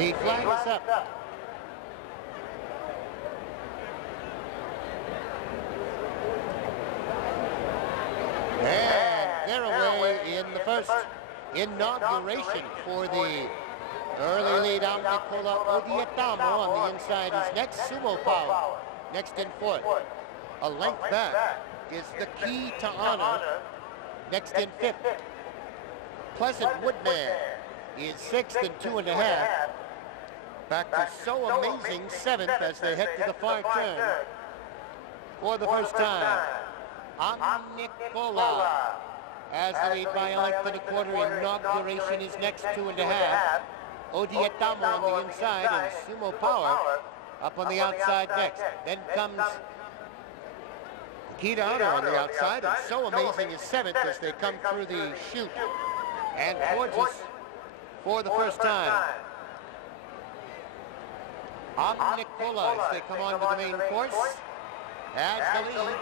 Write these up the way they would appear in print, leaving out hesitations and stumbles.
The flag is up. And they're away in the first inauguration for the early lead out. Nicola Odietamo on the inside is next. Sumo Power next in fourth. A length back is the Key to Honor next in fifth. Pleasant Woodman is sixth and 2.5. Back to So Amazing seventh as they head to the far turn for the first time. Nicola as the lead by a length and a quarter. Inauguration is next, 2.5. Odietamo on the inside and Sumo Power up on the outside next. Then comes Key to Honor on the outside, and So Amazing is seventh as they come through the chute and towards us for the first time. Nicola as they come onto the main course. As the lead,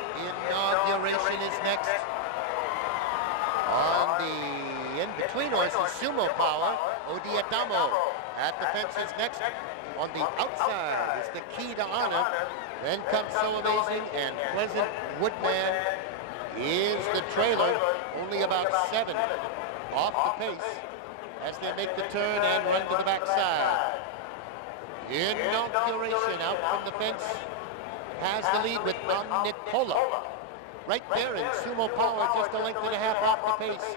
Inauguration is next. On the in-between horses, Sumo Power, Odietamo at the fences next. On the outside is the Key to Honor. Then comes So Amazing, and Pleasant Woodman is the trailer, only about 7 off the pace as they make the turn and run to the backside. Inauguration out from the fence has the lead with Nicola right there, and Sumo Power just a length and a half off the pace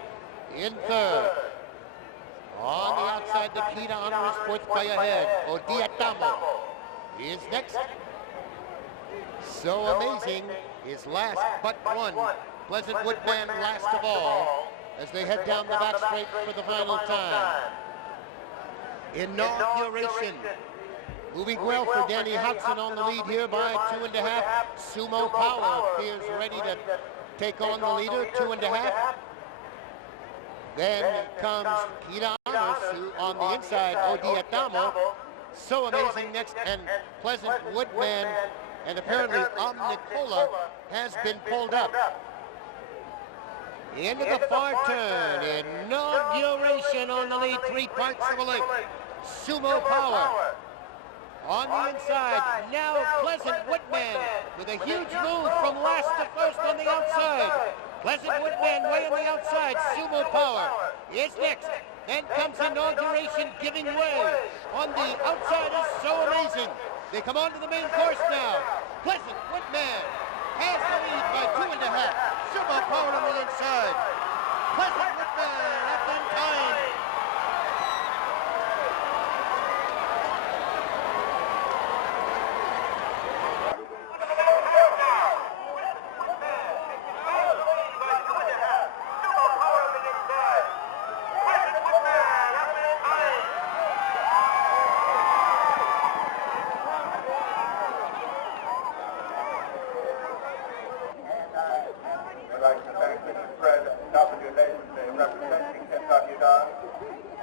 in third. On the outside, the Key to Honor is fourth by a head. Odietamo is next. So Amazing is last but one. Pleasant Woodman last of all as they head down the back straight for the final time. Inauguration moving well for Danny Hudson on the lead here by 2.5. Sumo Power appears ready to take on the leader, 2.5. Then comes Key to Honor on the inside, Odietamo. So Amazing next, and Pleasant Woodman, and apparently Nicola has been pulled up. Into the far turn, Inauguration on the lead, 3 parts of a length. Sumo Power on the inside, now Pleasant Woodman with a huge move from last to first on the outside. Pleasant Woodman way on the outside, Sumo Power is next. Then comes Inauguration giving way. On the outside is So Amazing. They come on to the main course now. Pleasant Woodman has the lead by 2.5. Sumo Power on the inside. Pleasant Woodman up in time.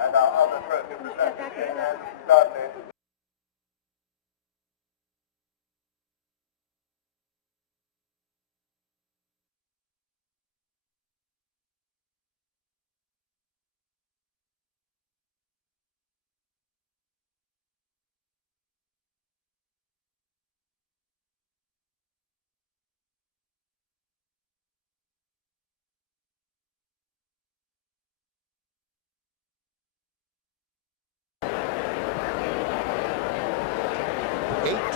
And our other trophy presenting Dudley.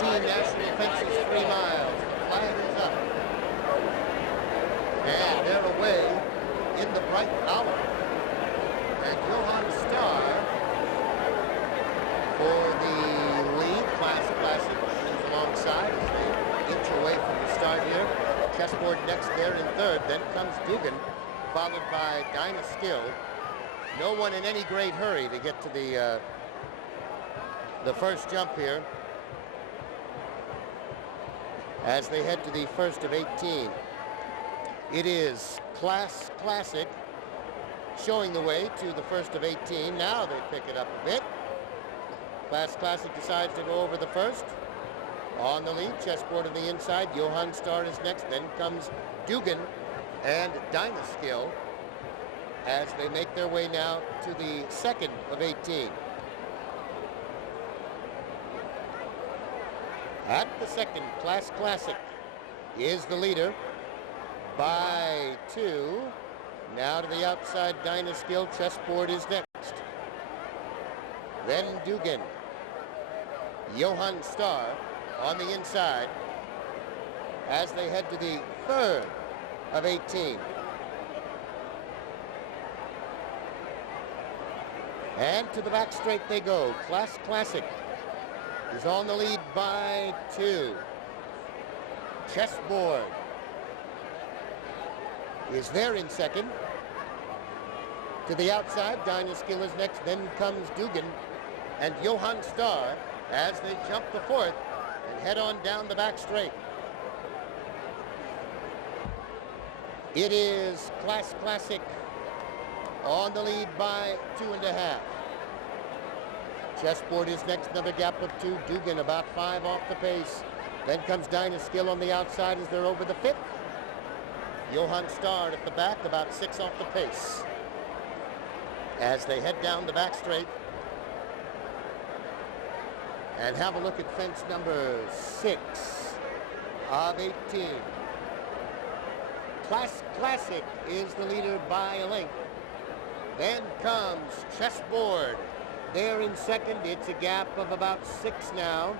National fences, 3 miles. The flag is up. And they're away in the bright hour. And Johan Starr for the lead. Classic is alongside as they inch away from the start here. Chessboard next there in third. Then comes Dugan, followed by Dinah Skill. No one in any great hurry to get to the first jump here, as they head to the first of 18. It is Class Classic showing the way to the first of 18. Now they pick it up a bit. Class Classic decides to go over the first. On the lead, Chessboard on the inside. Johan Starr is next. Then comes Dugan and Dynaskill as they make their way now to the second of 18. At the second, Class Classic is the leader by 2. Now to the outside, Dynaskill. Chessboard is next. Then Dugan. Johann Starr on the inside as they head to the third of 18. And to the back straight they go. Class Classic is on the lead by 2. Chessboard is there in second. To the outside, Dynaskill is next. Then comes Dugan and Johann Starr as they jump the fourth and head on down the back straight. It is Class Classic on the lead by 2.5. Chessboard is next, another gap of 2. Dugan about 5 off the pace. Then comes Dynaskill on the outside as they're over the 5th. Johann Starr at the back, about 6 off the pace. As they head down the back straight. And have a look at fence number 6 of 18. Class Classic is the leader by a length. Then comes Chessboard. There in second. It's a gap of about 6 now.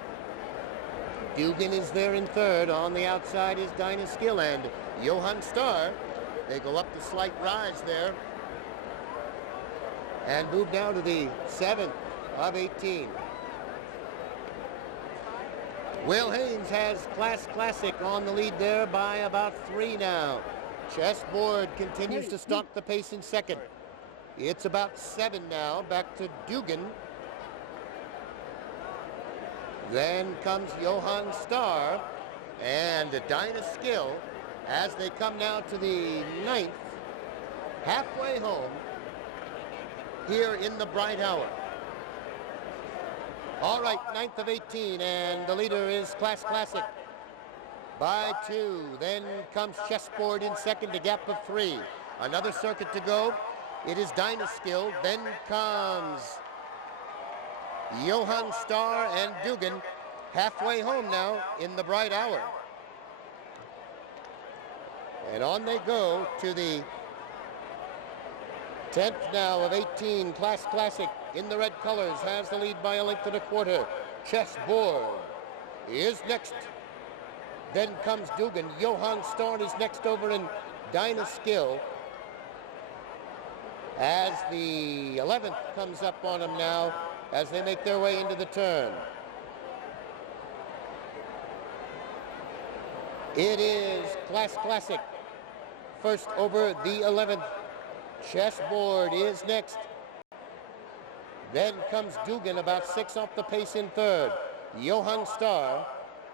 Dugan is there in third. On the outside is Dynaskill and Johann Starr. They go up the slight rise there. And move now to the 7th of 18. Will Haynes has Class Classic on the lead there by about 3 now. Chessboard continues to stalk the pace in second. It's about 7 now. Back to Dugan. Then comes Johann Starr and Dynaskill as they come now to the 9th, halfway home here in the bright hour. All right, 9th of 18, and the leader is Class Classic by 2. Then comes Chessboard in second, a gap of 3. Another circuit to go. It is Dynaskill. Then comes Johann Starr and Dugan, halfway home now in the bright hour. And on they go to the 10th now of 18. Class Classic in the red colors has the lead by a length and a quarter. Chessboard is next. Then comes Dugan. Johann Starr is next over in Dynaskill. As the 11th comes up on them now as they make their way into the turn. It is Class Classic first over the 11th. Chessboard is next. Then comes Dugan, about 6 off the pace in third. Johann Starr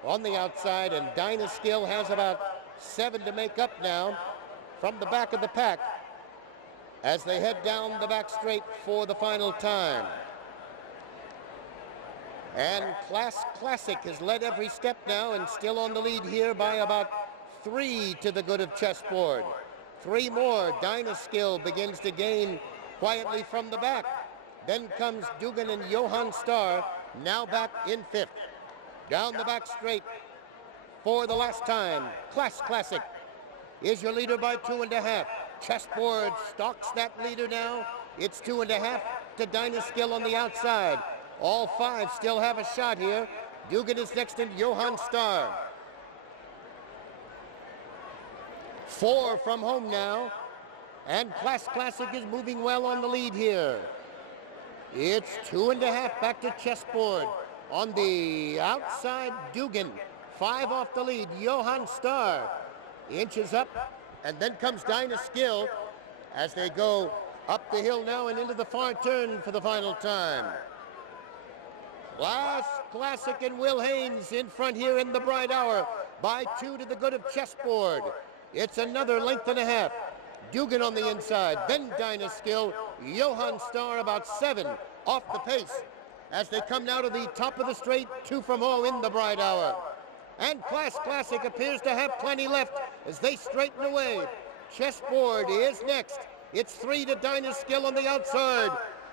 on the outside, and Dynaskill has about 7 to make up now from the back of the pack as they head down the back straight for the final time. And Class Classic has led every step now and still on the lead here by about 3 to the good of Chessboard. 3 more. Dynaskill begins to gain quietly from the back. Then comes Dugan and Johann Starr, now back in 5th. Down the back straight for the last time. Class Classic is your leader by 2.5. Chessboard stalks that leader now. It's 2.5 to Dynaskill on the outside. All 5 still have a shot here. Dugan is next in Johann Starr. 4 from home now. And Class Classic is moving well on the lead here. It's 2.5 back to Chessboard. On the outside, Dugan. 5 off the lead. Johann Starr inches up. And then comes Dynaskill as they go up the hill now and into the far turn for the final time. Class Classic and Will Haynes in front here in the bright hour by 2 to the good of Chessboard. It's another length and a half. Dugan on the inside, then Dynaskill. Johann Starr about 7 off the pace as they come now to the top of the straight, 2 from home in the bright hour. And Class Classic appears to have plenty left as they straighten away. Chessboard is next. It's 3 to Dynaskill on the outside.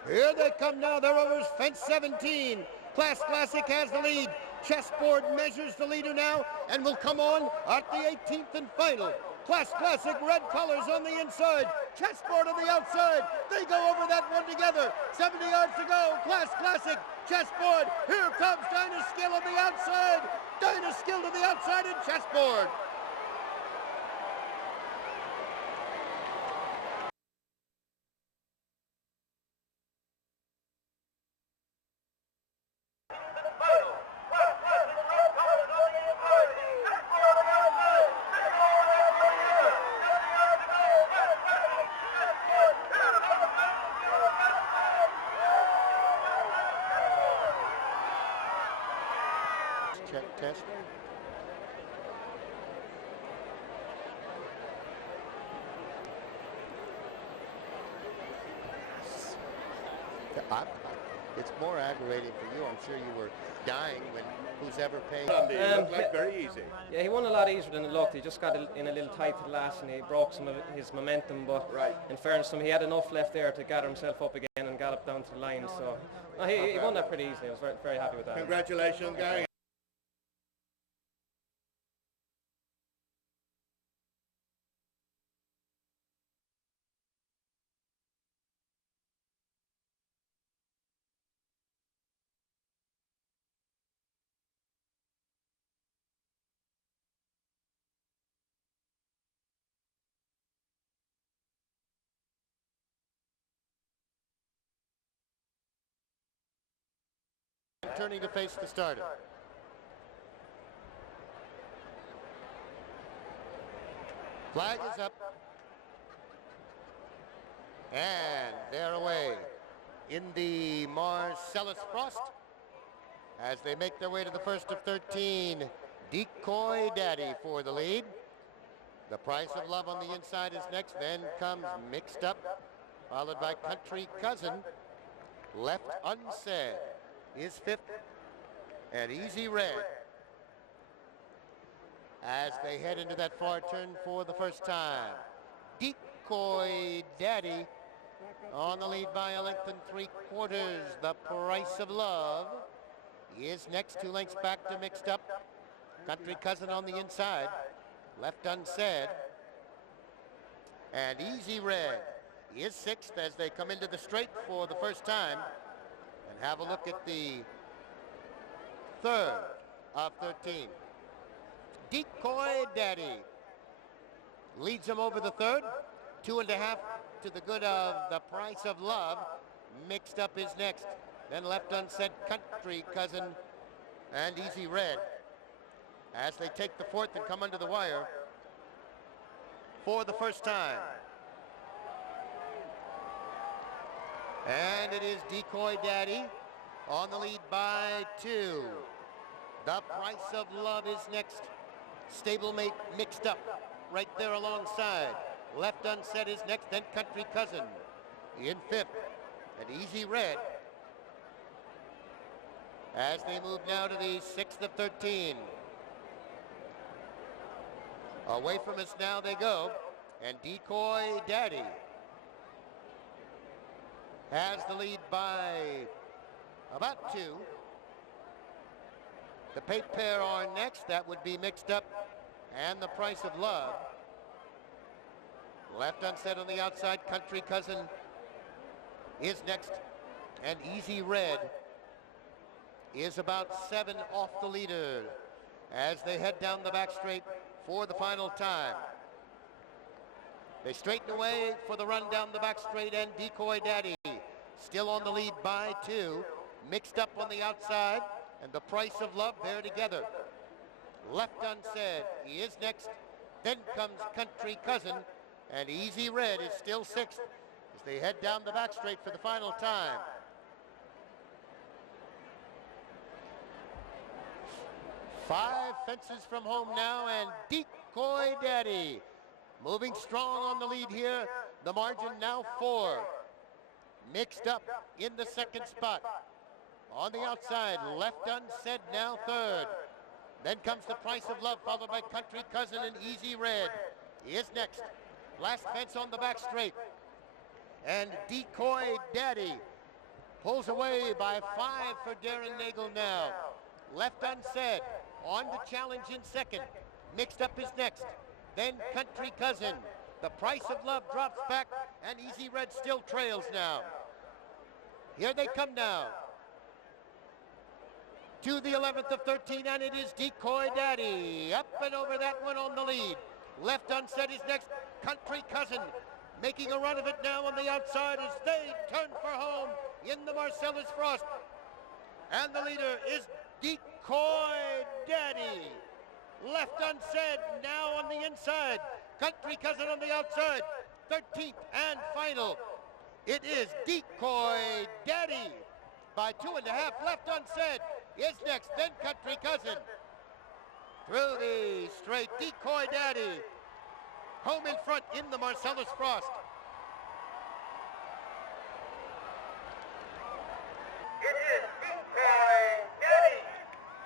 Here they come now. They're over fence 17. Class Classic has the lead. Chessboard measures the leader now and will come on at the 18th and final. Class Classic red colors on the inside. Chessboard on the outside. They go over that one together. 70 yards to go. Class Classic. Chessboard. Here comes Dynaskill on the outside. Dynaskill to the outside and Chessboard. Check test. It's more aggravating for you. I'm sure you were dying when who's ever paid. It looked like very easy. Yeah, he won a lot easier than it looked. He just got in a little tight at the last and he broke some of his momentum. But in fairness to him, he had enough left there to gather himself up again and gallop down to the line. So no, he won that pretty easily. I was very, very happy with that. Congratulations, Gary. Turning to face the starter. Flag is up. And they're away in the Marcellus frost as they make their way to the first of 13. Decoy Daddy for the lead. The Price of Love on the inside is next. Then comes Mixed Up, followed by Country Cousin. Left Unsaid is fifth, and Easy Red as they head into that far turn for the first time. Decoy Daddy on the lead by a length and 3/4. The Price of Love is next, 2 lengths back to Mixed Up. Country Cousin on the inside, Left Unsaid, and Easy Red is sixth as they come into the straight for the first time. And have a look at the third of 13. Decoy Daddy leads them over the third. 2.5 to the good of the Price of Love. Mixed Up is next. Then Left Unsaid, Country Cousin, and Easy Red as they take the fourth and come under the wire for the first time. And it is Decoy Daddy on the lead by 2. The Price of Love is next. Stablemate Mixed Up right there alongside. Left Unsaid is next, then Country Cousin in fifth. And Easy Red as they move now to the 6th of 13. Away from us now they go. And Decoy Daddy has the lead by about 2. The Pate pair are next. That would be Mixed Up and the Price of Love. Left Unsaid on the outside. Country Cousin is next. And Easy Red is about 7 off the leader as they head down the back straight for the final time. They straighten away for the run down the back straight, and Decoy Daddy still on the lead by 2. Mixed Up on the outside, and the Price of Love there together. Left Unsaid, he is next. Then comes Country Cousin, and Easy Red is still 6th as they head down the back straight for the final time. Five fences from home now, and Decoy Daddy moving strong on the lead here. The margin now 4. Mixed Up in the 2nd spot. On the outside, Left Unsaid now 3rd. Then comes the Price of Love, followed by Country Cousin, and Easy Red is next. Last fence on the back straight. And Decoy Daddy pulls away by 5 for Darren Nagel now. left unsaid. On the challenge in second. Mixed Up is next. Then Country Cousin. The Price of Love drops back, and Easy Red still trails now. Here they come now. To the 11th of 13, and it is Decoy Daddy. Up and over that one on the lead. Left unsaid is next. Country Cousin making a run of it now on the outside as they turn for home in the Marcellus Frost. And the leader is Decoy Daddy. Left unsaid now on the inside. Country Cousin on the outside. 13th and final. It is Decoy Daddy. By 2.5 left unsaid is next. Then Country Cousin. Through the straight, Decoy Daddy. Home in front in the Marcellus Frost. It is Decoy Daddy.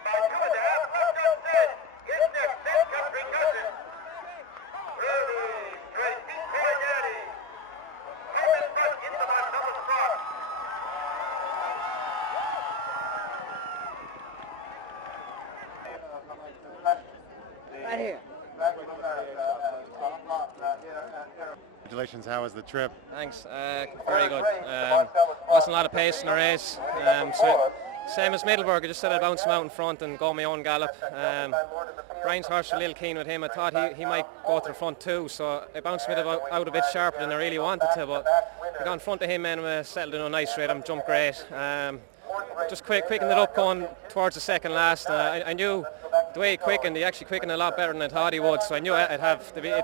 By 2.5 left unsaid. Is next. Then Country Cousin. Through the straight, Decoy Daddy. Home in front in the Marcellus Frost. Right here. Congratulations, how was the trip? Thanks, very good. Wasn't a lot of pace in the race. So same as Middleburg, I just said I'd bounce him out in front and go my own gallop. Brian's horse was a little keen with him. I thought he might go to the front too, so I bounced him out a bit sharper than I really wanted to, but I got in front of him and settled in a nice rhythm, jumped great. Just quickened it up going towards the second last. I knew the way he quickened, he actually quickened a lot better than I thought he would, so I knew it'd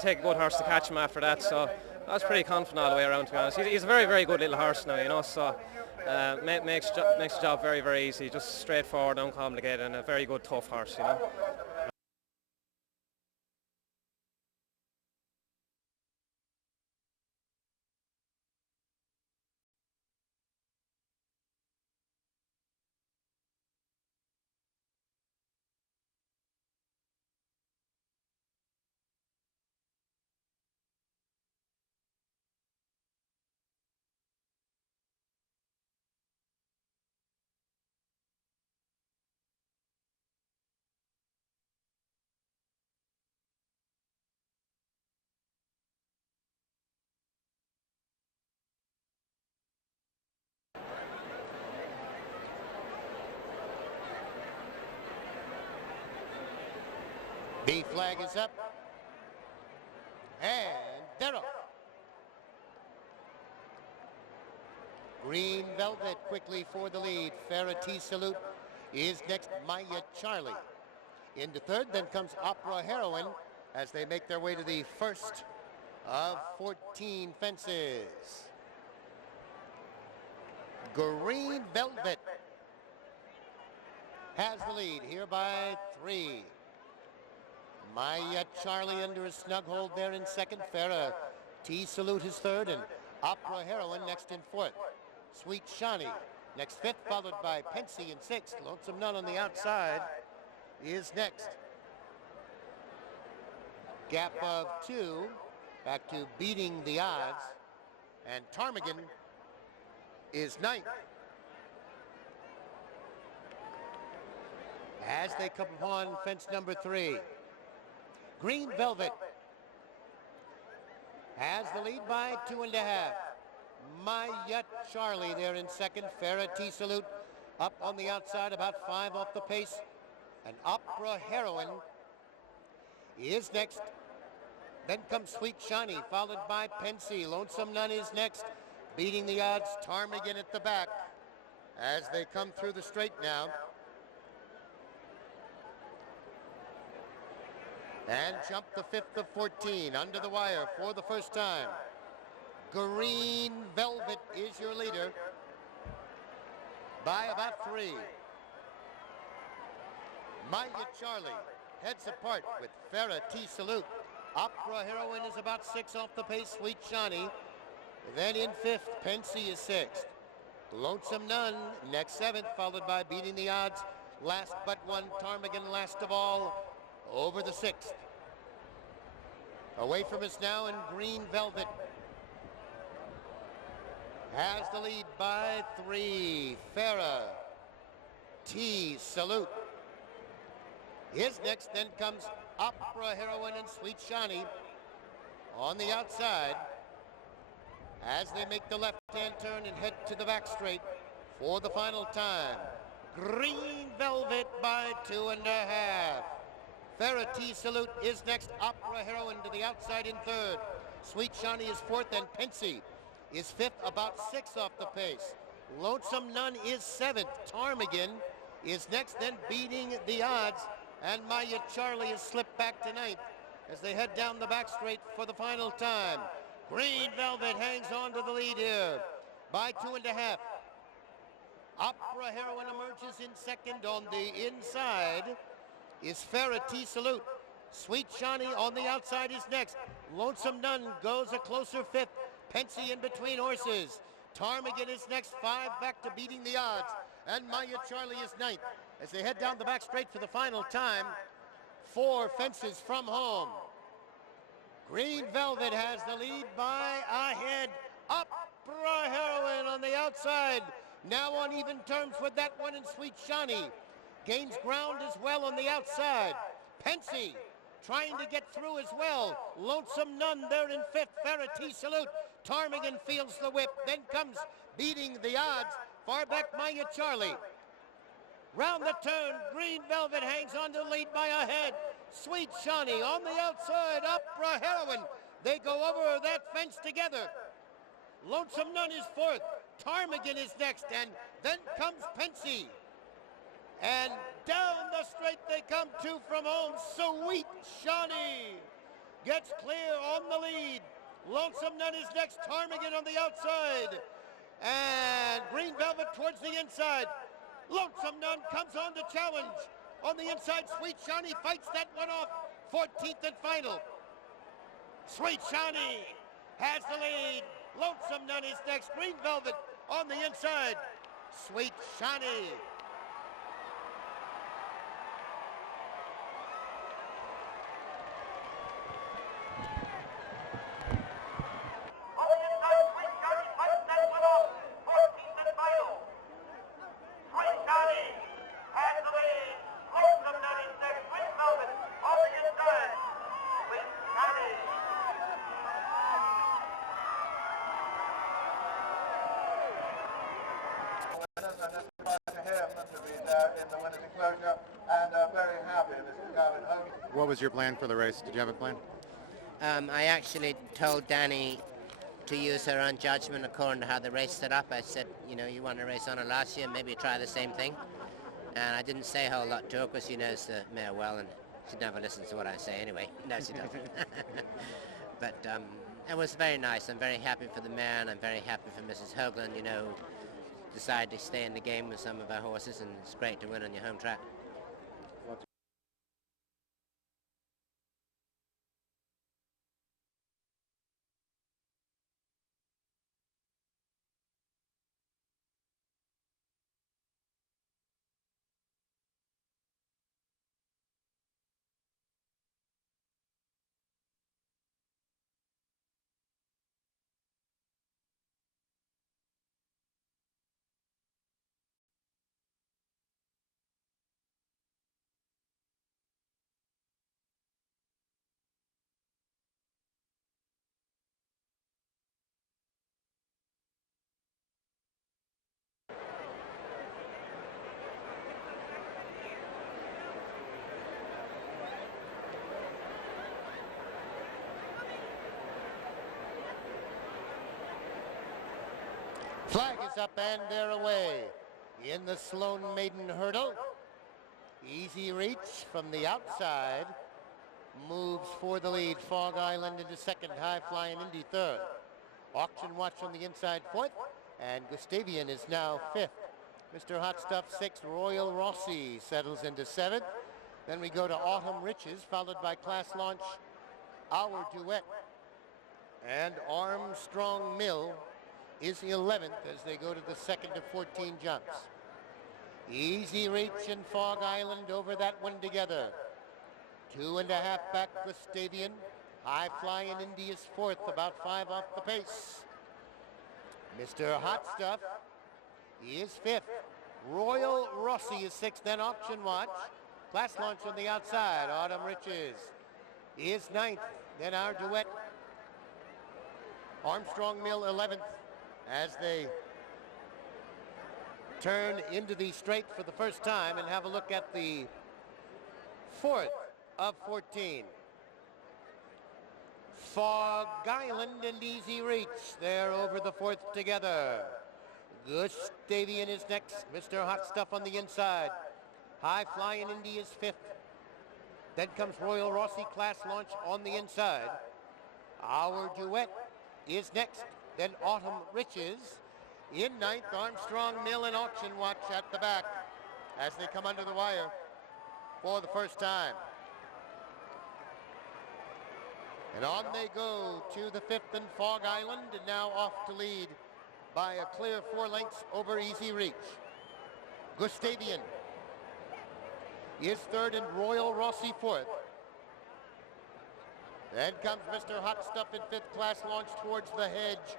take a good horse to catch him after that, so I was pretty confident all the way around, to be honest. He's a very, very good little horse now, you know, so makes the job very, very easy, just straightforward, uncomplicated, and a very good, tough horse, you know. B flag is up. And they're off. Green Velvet quickly for the lead. Farah T Salute is next. Maya Charlie. Into third, then comes Opera Heroine as they make their way to the first of 14 fences. Green Velvet has the lead here by 3. Maya Charlie under a snug hold there in second. Farah T Salute is third, and Opera Heroine next in fourth. Sweet Shawnee next fifth, followed by Pensy in sixth. Lonesome Nun on the outside is next. Gap of 2 back to Beating the Odds, and Ptarmigan is ninth. As they come upon fence number 3, Green Velvet has the lead by 2.5. Maya Charlie there in second. Farah T Salute up on the outside, about 5 off the pace. And Opera Heroine is next. Then comes Sweet Shawnee, followed by Pensy. Lonesome Nun is next. Beating the Odds, Ptarmigan at the back as they come through the straight now. And jump the 5th of 14 under the wire for the first time. Green Velvet is your leader by about 3. Maya Charlie heads apart with Farah T Salute. Opera Heroine is about 6 off the pace. Sweet Shawnee. Then in 5th, Pensy is 6th. Lonesome Nun next 7th, followed by Beating the Odds. Last but one, Ptarmigan last of all, over the 6th. Away from us now, and Green Velvet has the lead by 3. Farah T Salute is next. Then comes Opera Heroine and Sweet Shawnee on the outside as they make the left-hand turn and head to the back straight for the final time. Green Velvet by 2.5. Ferretti Salute is next. Opera Heroine to the outside in third. Sweet Shawnee is fourth, and Pensy is fifth, about 6 off the pace. Lonesome Nun is seventh. Ptarmigan is next, then beating the odds, and Maya Charlie has slipped back to ninth as they head down the back straight for the final time. Green Velvet hangs on to the lead here by 2.5. Opera Heroine emerges in second. On the inside is Ferretti Salute. Sweet Shawnee on the outside is next. Lonesome Nun goes a closer fifth. Pensy in between horses. Ptarmigan is next, 5 back to beating the odds. And Maya Charlie is ninth as they head down the back straight for the final time. 4 fences from home. Green Velvet has the lead by a head. Opera Heroine on the outside. Now on even terms with that one, and Sweet Shawnee gains ground as well on the outside. Pensy trying to get through as well. Lonesome Nun there in fifth. Ferretti Salute. Ptarmigan feels the whip. Then comes beating the odds. Far back Maya Charlie. Round the turn, Green Velvet hangs on to the lead by a head. Sweet Shawnee on the outside. Opera Heroine. They go over that fence together. Lonesome Nun is fourth. Ptarmigan is next, and then comes Pensy. And down the straight they come, 2 from home. Sweet Shawnee gets clear on the lead. Lonesome Nun is next. Ptarmigan on the outside. And Green Velvet towards the inside. Lonesome Nun comes on to challenge. On the inside, Sweet Shawnee fights that one off. 14th and final. Sweet Shawnee has the lead. Lonesome Nun is next. Green Velvet on the inside. Sweet Shawnee. What was your plan for the race? Did you have a plan? I actually told Danny to use her own judgment according to how the race set up. I said, you know, you won a race on her last year, maybe try the same thing. And I didn't say a whole lot to her because she knows the mare well, and she never listens to what I say anyway. No, she doesn't. But it was very nice. I'm very happy for the mare, and I'm very happy for Mrs. Houghland, you know, decided to stay in the game with some of our horses, and it's great to win on your home track. Flag is up and they're away. In the Sloan Maiden hurdle. Easy reach from the outside. Moves for the lead. Fog Island into second. High Flying Indy third. Auction Watch on the inside fourth. And Gustavian is now fifth. Mr. Hot Stuff sixth. Royal Rossi settles into seventh. Then we go to Autumn Riches, followed by Class Launch, Our Duet. And Armstrong Mill is 11th as they go to the second of 14 jumps. Easy Reach and Fog Island over that one together. 2.5 back Gustavian. High Flying Indy is fourth, about 5 off the pace. Mr. Hot Stuff is fifth. Royal Rossi is sixth, then Auction Watch. Class launch on the outside. Autumn Riches is 9th. Then our duet, Armstrong Mill 11th, as they turn into the straight for the first time and have a look at the 4th of 14. Fog Island and Easy Reach. They're over the 4th together. Gustavian is next. Mr. Hot Stuff on the inside. High Flying Indy is 5th. Then comes Royal Rossi Class Launch on the inside. Our Duet is next. Then Autumn Riches in 9th. Armstrong Mill and Auction Watch at the back as they come under the wire for the first time. And on they go to the 5th and Fog Island, and now off to lead by a clear 4 lengths over Easy Reach. Gustavian is 3rd and Royal Rossi 4th. Then comes Mr. Hot Stuff in 5th. Class Launch towards the hedge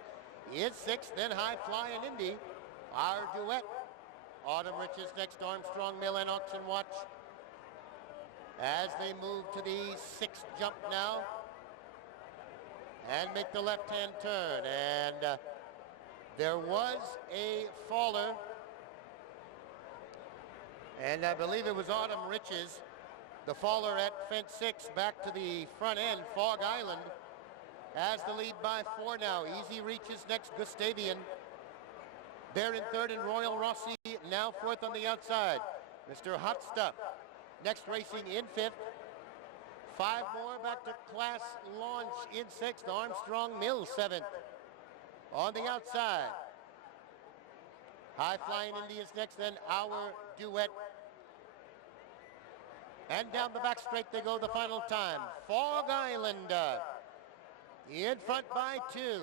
is 6th. Then High Flying Indy. Our Duet. Autumn Riches next. Armstrong Mill and Auction Watch as they move to the 6th jump now and make the left-hand turn. And there was a faller, and I believe it was Autumn Riches, the faller at fence 6, back to the front end. Fog Island has the lead by 4 now. Easy Reach is next. Gustavian, they're in 3rd, and Royal Rossi now 4th on the outside. Mr. Hot Stuff next, racing in 5th. 5 more back to Class Launch in 6th. Armstrong Mill 7th on the outside. High Flying Indy is next, then Our Duet. And down the back straight they go the final time. Fog Island in front by 2.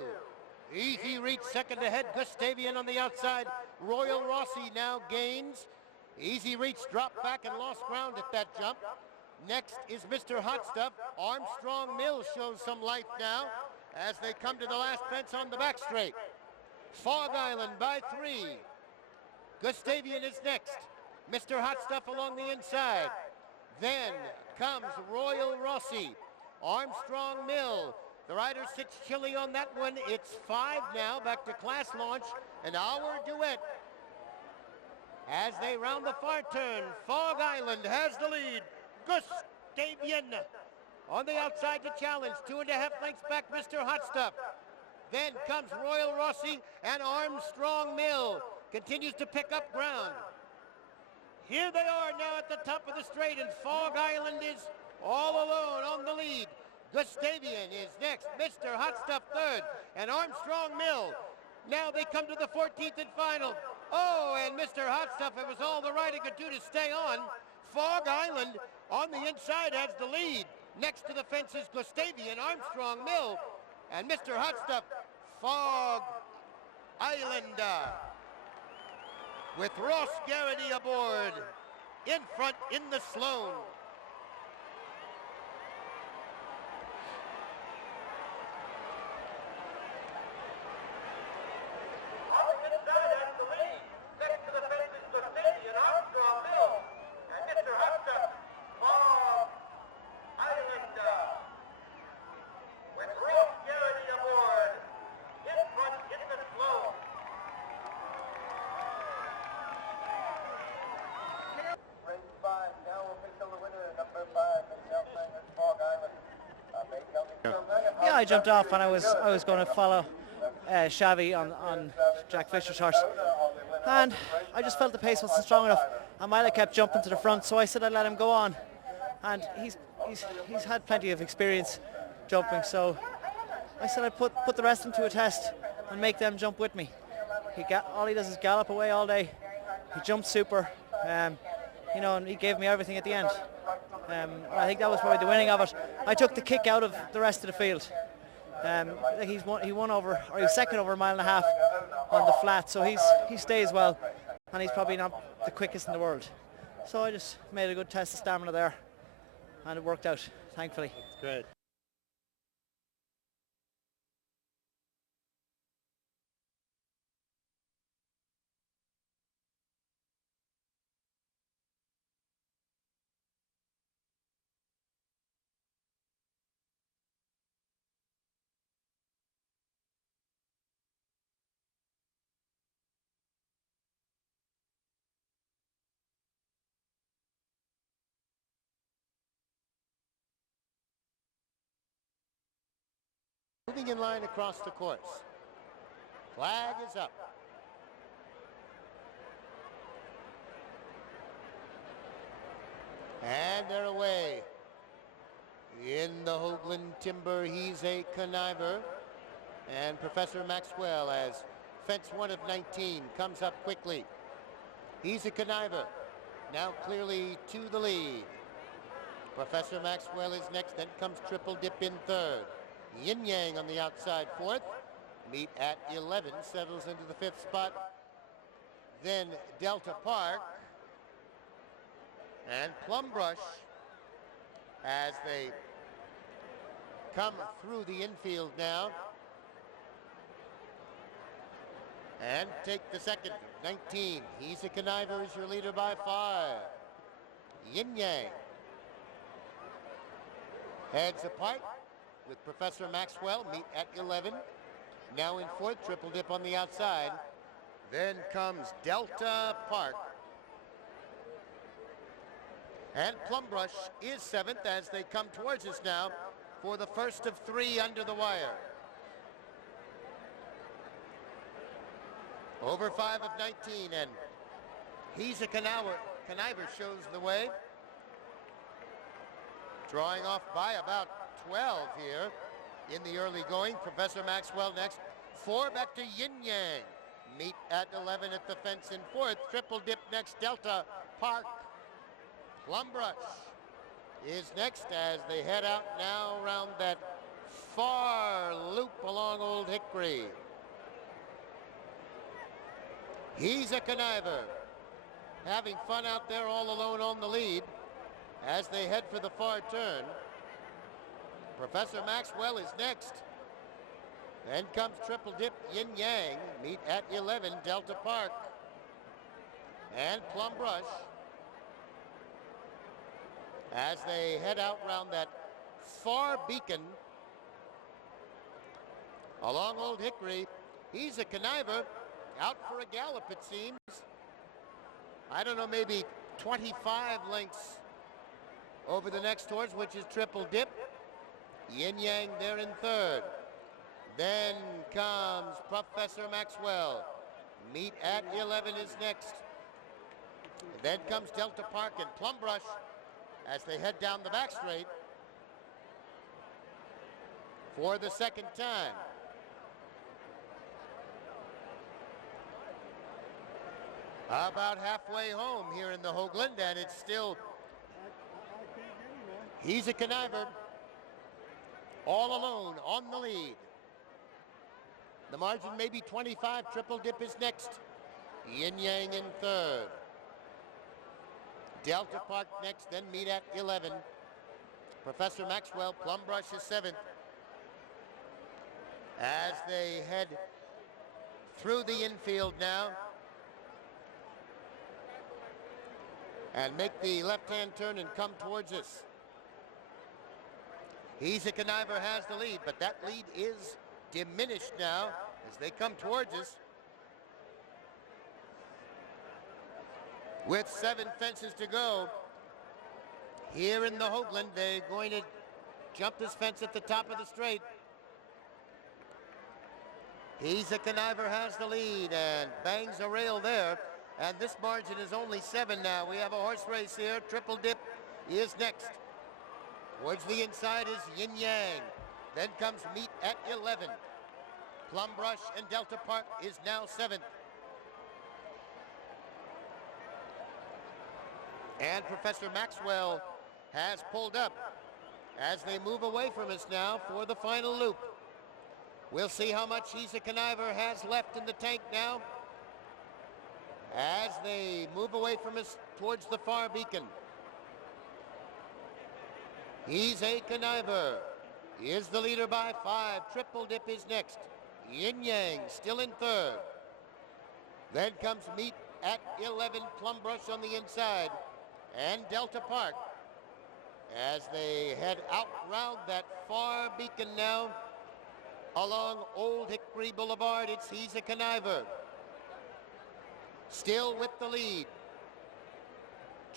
Easy Reach second ahead. Gustavian on the outside. Royal Rossi now gains. Easy Reach dropped back and lost ground at that jump. Next is Mr. Hot Stuff. Armstrong Mill shows some life now as they come to the last fence on the back straight. Fog Island by 3. Gustavian is next. Mr. Hot Stuff along the inside. Then comes Royal Rossi. Armstrong Mill. The rider sits chilly on that one. It's 5 now, back to Class Launch and Our Duet. As they round the far turn, Fog Island has the lead. Gustavian on the outside to challenge. 2.5 lengths back, Mr. Hot Stuff. Then comes Royal Rossi, and Armstrong Mill continues to pick up ground. Here they are now at the top of the straight, and Fog Island is all alone on the lead. Gustavian is next, Mr. Hot Stuff 3rd, and Armstrong Mill. Now they come to the 14th and final. Oh, and Mr. Hot Stuff, it was all the rider could do to stay on. Fog Island on the inside has the lead. Next to the fence is Gustavian, Armstrong Mill, and Mr. Hot Stuff. Fog Island with Ross Garrity aboard in front in the Sloan. Yeah, I jumped off and I was going to follow Shabby on Jack Fisher's horse, and I just felt the pace wasn't strong enough. And Mila kept jumping to the front, so I said I'd let him go on. And he's had plenty of experience jumping, so I said I'd put the rest of them to a test and make them jump with me. All he does is gallop away all day. He jumps super, you know, and he gave me everything at the end. I think that was probably the winning of it. I took the kick out of the rest of the field. He was second over 1.5 miles on the flat, so he stays well, and he's probably not the quickest in the world. So I just made a good test of stamina there, and it worked out, thankfully. Good. moving in line across the course. Flag is up. And they're away. In the Houghland timber, he's a conniver. And Professor Maxwell, as fence 1 of 19, comes up quickly. He's a conniver. Now clearly to the lead. Professor Maxwell is next, then comes Triple Dip in third. Yin Yang on the outside fourth. Meet at 11 settles into the 5th spot. Then Delta Park and Plum Brush as they come through the infield now and take the second. 19. He's a conniver is your leader by 5. Yin Yang heads apart with Professor Maxwell. Meet at 11. Now in fourth, Triple Dip on the outside. Then comes Delta Park. And Plum Brush is 7th as they come towards us now for the first of 3 under the wire. Over 5 of 19, and he's a conniver shows the way. Drawing off by about 12 here in the early going. Professor Maxwell next. 4 back to Yin Yang. Meet at 11 at the fence in fourth. Triple Dip next. Delta Park. Plum Brush is next as they head out now around that far loop along Old Hickory. He's a conniver, having fun out there all alone on the lead as they head for the far turn. Professor Maxwell is next. Then comes Triple Dip, Yin Yang. Meet at 11, Delta Park and Plum Brush as they head out around that far beacon along Old Hickory. He's a conniver, out for a gallop it seems. I don't know, maybe 25 lengths over the next horse, which is Triple Dip. Yin Yang there in third. Then comes Professor Maxwell. Meet at 11 is next. Then comes Delta Park and Plum Brush as they head down the back straight for the second time. About halfway home here in the Houghland, and it's still, he's a conniver, all alone on the lead. The margin may be 25. Triple Dip is next. Yin Yang in third. Delta Park next, then Meet at 11. Professor Maxwell, Plum Brush is 7th. As they head through the infield now and make the left-hand turn and come towards us. He's a conniver has the lead, but that lead is diminished now as they come towards us. With 7 fences to go here in the Houghland, they're going to jump this fence at the top of the straight. He's a conniver has the lead and bangs a rail there. And this margin is only 7 now. We have a horse race here. Triple Dip is next. Towards the inside is Yin Yang. Then comes Meet at 11. Plum Brush and Delta Park is now 7th. And Professor Maxwell has pulled up as they move away from us now for the final loop. We'll see how much He's a Conniver has left in the tank now as they move away from us towards the far beacon. He's a Conniver is the leader by 5. Triple Dip is next. Yin Yang still in third. Then comes Meet at 11, Plum Brush on the inside, and Delta Park as they head out round that far beacon now along Old Hickory Boulevard. It's He's a Conniver still with the lead.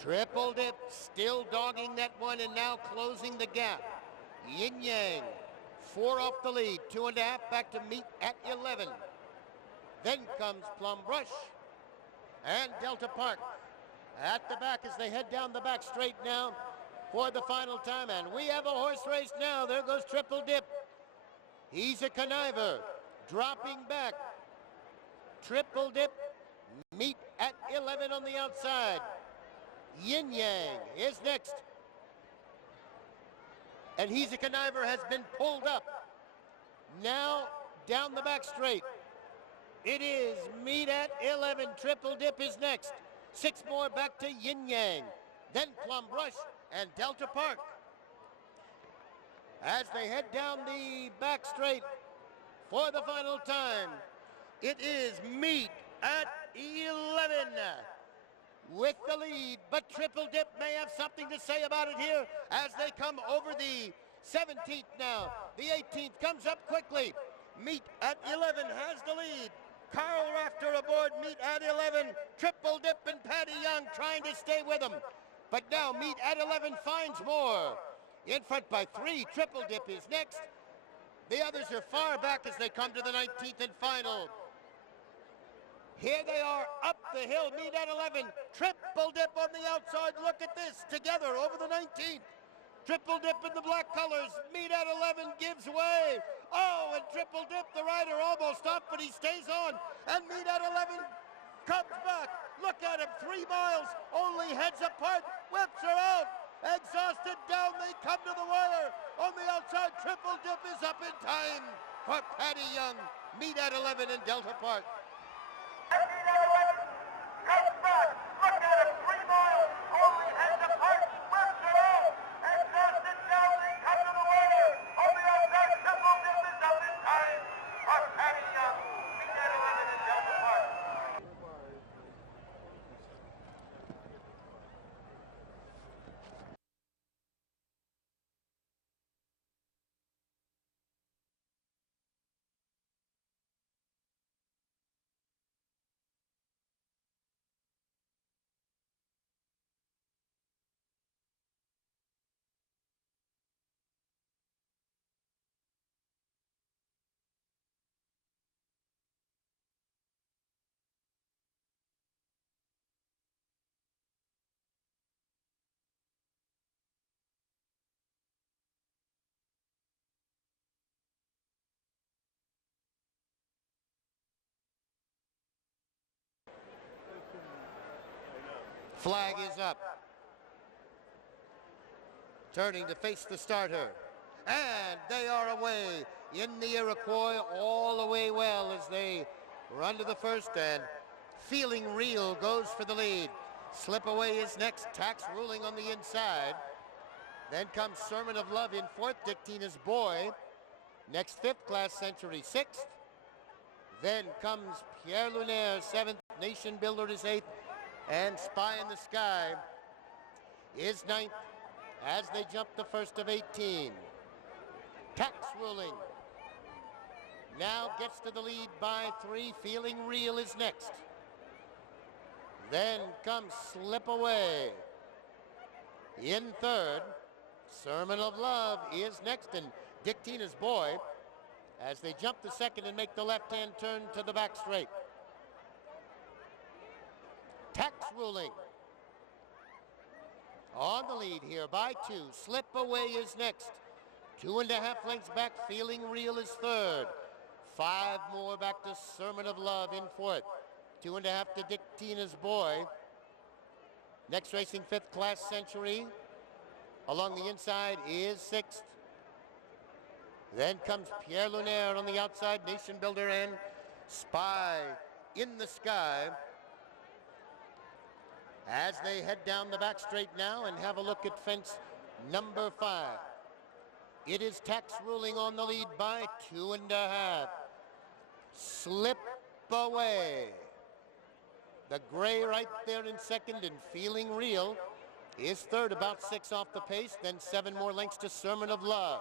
Triple Dip still dogging that one and now closing the gap. Yin Yang 4 off the lead, 2.5 back to Meet at 11. Then comes Plum Brush and Delta Park at the back as they head down the back straight now for the final time. And we have a horse race now. There goes Triple Dip. He's a conniver, dropping back. Triple Dip, Meet at 11 on the outside. Yin Yang is next. And He's a Conniver has been pulled up. Now down the back straight. It is Meet at 11. Triple Dip is next. 6 more back to Yin Yang. Then Plum Brush and Delta Park. As they head down the back straight for the final time, it is Meet at 11 with the lead, but Triple Dip may have something to say about it here as they come over the 17th now. The 18th comes up quickly. Meet at 11 has the lead. Carl Rafter aboard Meet at 11. Triple Dip and Patty Young trying to stay with him. But now Meet at 11 finds more. In front by 3, Triple Dip is next. The others are far back as they come to the 19th and final. Here they are up the hill, Meet at 11. Triple Dip on the outside. Look at this, together over the 19th. Triple Dip in the black colors. Meet at 11 gives way. Oh, and Triple Dip, the rider, almost up, but he stays on. And Meet at 11 comes back. Look at him, 3 miles, only heads apart. Whips are out. Exhausted, down they come to the wire. On the outside, Triple Dip is up in time for Patty Young. Meet at 11 in Delta Park. And Meet at 11 comes back. Look at him, 3 miles, only heads apart. Whips are out. Exhausted, down they come to the wire. On the outside, Triple Dip is up in time for Patty Young. Meet at 11 in Delta Park. Flag is up. Turning to face the starter. And they are away in the Iroquois all the way well as they run to the first, and Feeling Real goes for the lead. Slip Away is next. Tax Ruling on the inside. Then comes Sermon of Love in 4th. Dictina's Boy. Next 5th, Class Century 6th. Then comes Pierre Lunaire 7th. Nation Builder is 8th. And Spy in the Sky is 9th as they jump the first of 18. Tax Ruling now gets to the lead by 3. Feeling Real is next. Then comes Slip Away in 3rd. Sermon of Love is next, and Dictina's Boy as they jump the 2nd and make the left-hand turn to the back straight. Tax Ruling on the lead here by 2. Slip Away is next. 2.5 lengths back. Feeling Real is 3rd. 5 more back to Sermon of Love in 4th. 2.5 to Dictina's Boy. Next racing 5th, Class Century. Along the inside is 6th. Then comes Pierre Lunaire on the outside. Nation Builder and Spy in the Sky as they head down the back straight now and have a look at fence number 5. It is Tax Ruling on the lead by 2.5. Slip Away. The gray right there in 2nd, and Feeling Real is 3rd, about 6 off the pace. Then 7 more lengths to Sermon of Love.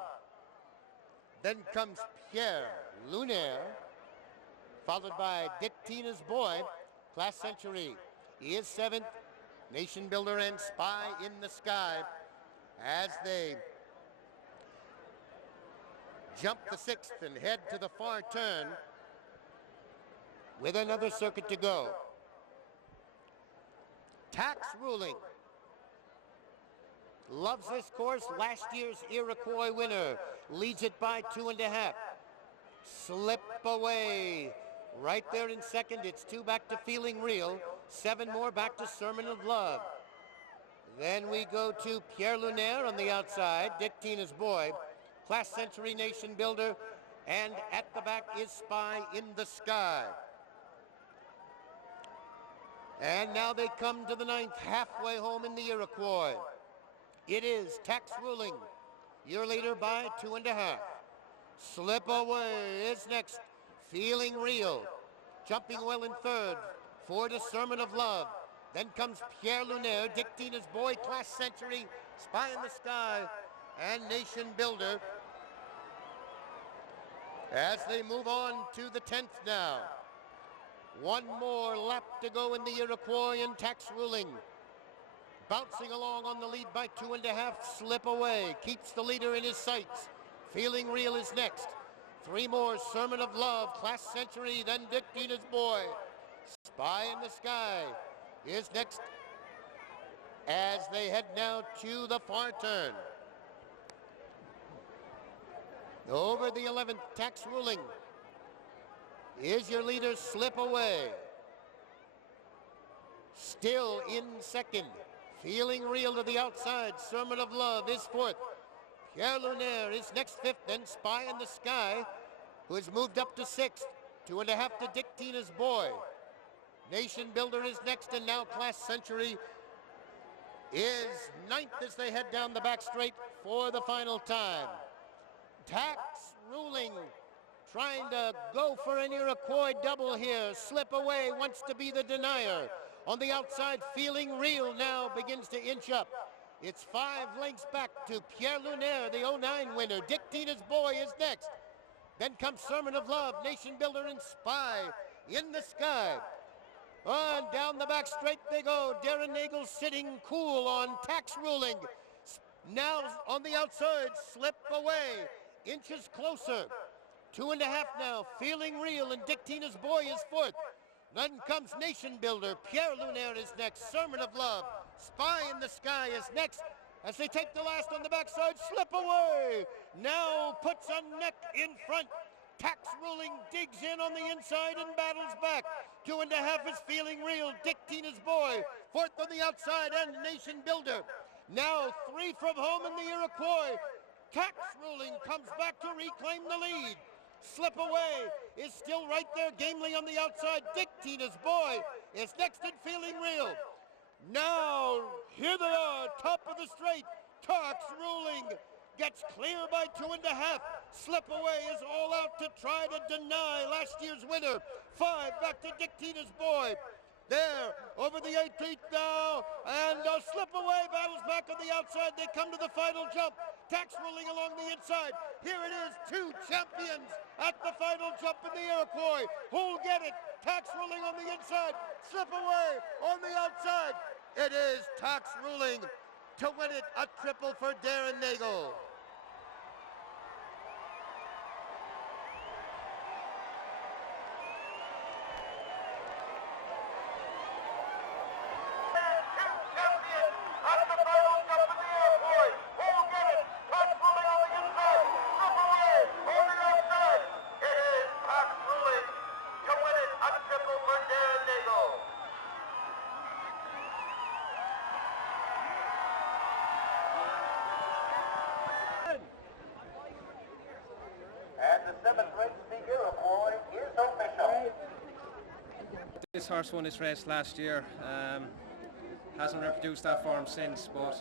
Then comes Pierre Lunaire, followed by Dictina's Boy. Class Century is 7th. Nation Builder and Spy in the Sky as they jump the 6th and head to the far turn with another circuit to go. Tax Ruling loves this course. Last year's Iroquois winner leads it by 2.5. Slip away. Right there in second. It's 2 back to Feeling Real. 7 more back to Sermon of Love. Then we go to Pierre Lunaire on the outside. Dick Tina's Boy. Class Century Nation Builder. And at the back is Spy in the Sky. And now they come to the 9th, halfway home in the Iroquois. It is Tax Ruling, your leader by 2.5. Slip Away is next. Feeling Real, jumping well in third. 4 to Sermon of Love. Then comes Pierre Lunaire, Dick Tina's Boy, Class Century, Spy in the Sky, and Nation Builder. As they move on to the 10th now. 1 more lap to go in the Iroquois and Tax Ruling. Bouncing along on the lead by 2.5. Slip Away keeps the leader in his sights. Feeling Real is next. 3 more, Sermon of Love, Class Century, then Dick Tina's Boy. Spy in the Sky is next as they head now to the far turn. Over the 11th, Tax Ruling is your leader. Slip Away. Still in second. Feeling Real to the outside. Sermon of Love is 4th. Pierre Lunaire is next 5th. Then Spy in the Sky, who has moved up to 6th. 2.5 to Dick Tina's Boy. Nation Builder is next, and now Class Century is 9th as they head down the back straight for the final time. Tax Ruling trying to go for an Iroquois double here. Slip Away wants to be the denier. On the outside, Feeling Real now begins to inch up. It's 5 lengths back to Pierre Lunaire, the 09 winner. Dick Tina's Boy is next. Then comes Sermon of Love, Nation Builder, and Spy in the Sky. On down the back straight they go. Darren Nagel sitting cool on Tax Ruling. Now on the outside, Slip Away inches closer. 2.5 now. Feeling Real and Dick Tina's Boy is 4th. Then comes Nation Builder. Pierre Lunaire is next. Sermon of Love. Spy in the Sky is next. As they take the last on the backside, Slip Away now puts a neck in front. Tax Ruling digs in on the inside and battles back. 2.5 is Feeling Real. Dick Tina's Boy. 4th on the outside and Nation Builder. Now 3 from home in the Iroquois. Tax Ruling comes back to reclaim the lead. Slip Away is still right there gamely on the outside. Dick Tina's Boy is next in Feeling Real. Now, here they are, top of the straight. Tax Ruling gets clear by 2.5. Slip Away is all out to try to deny last year's winner. 5 back to Dick Tina's Boy. There, over the 18th now, and Slip Away battles back on the outside. They come to the final jump. Tax Ruling along the inside. Here it is, 2 champions at the final jump in the Iroquois. Who'll get it? Tax Ruling on the inside. Slip Away on the outside. It is Tax Ruling to win it, a triple for Darren Nagel. This horse won this race last year. Hasn't reproduced that form since, but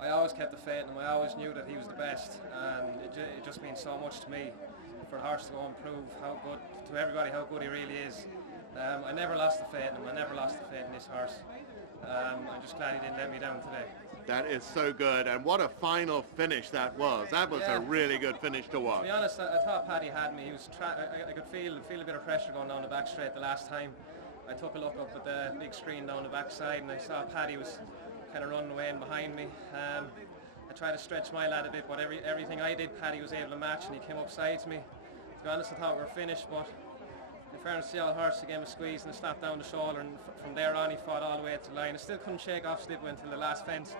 I always kept the faith in him. I always knew that he was the best, and it just means so much to me for the horse to go and prove how good to everybody how good he really is. I never lost the faith in him. I never lost the faith in this horse. I'm just glad he didn't let me down today. That is so good, and what a final finish that was. That was a really good finish to watch. To be honest, I thought Paddy had me. He was I could feel a bit of pressure going down the back straight the last time. I took a look up at the big screen down the back side, and I saw Paddy was kind of running away in behind me. I tried to stretch my lad a bit, but everything I did, Paddy was able to match, and he came up sides me. To be honest, I thought we were finished, but in fairness, the old horse, he gave him a squeeze and a slap down the shoulder, and from there on he fought all the way to the line. I still couldn't shake off Slipway until the last fence.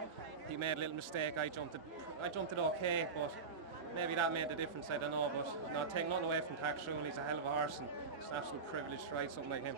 He made a little mistake. I jumped it okay, but maybe that made the difference, I don't know. But take nothing away from Tax Rule. He's a hell of a horse, and it's an absolute privilege to ride something like him.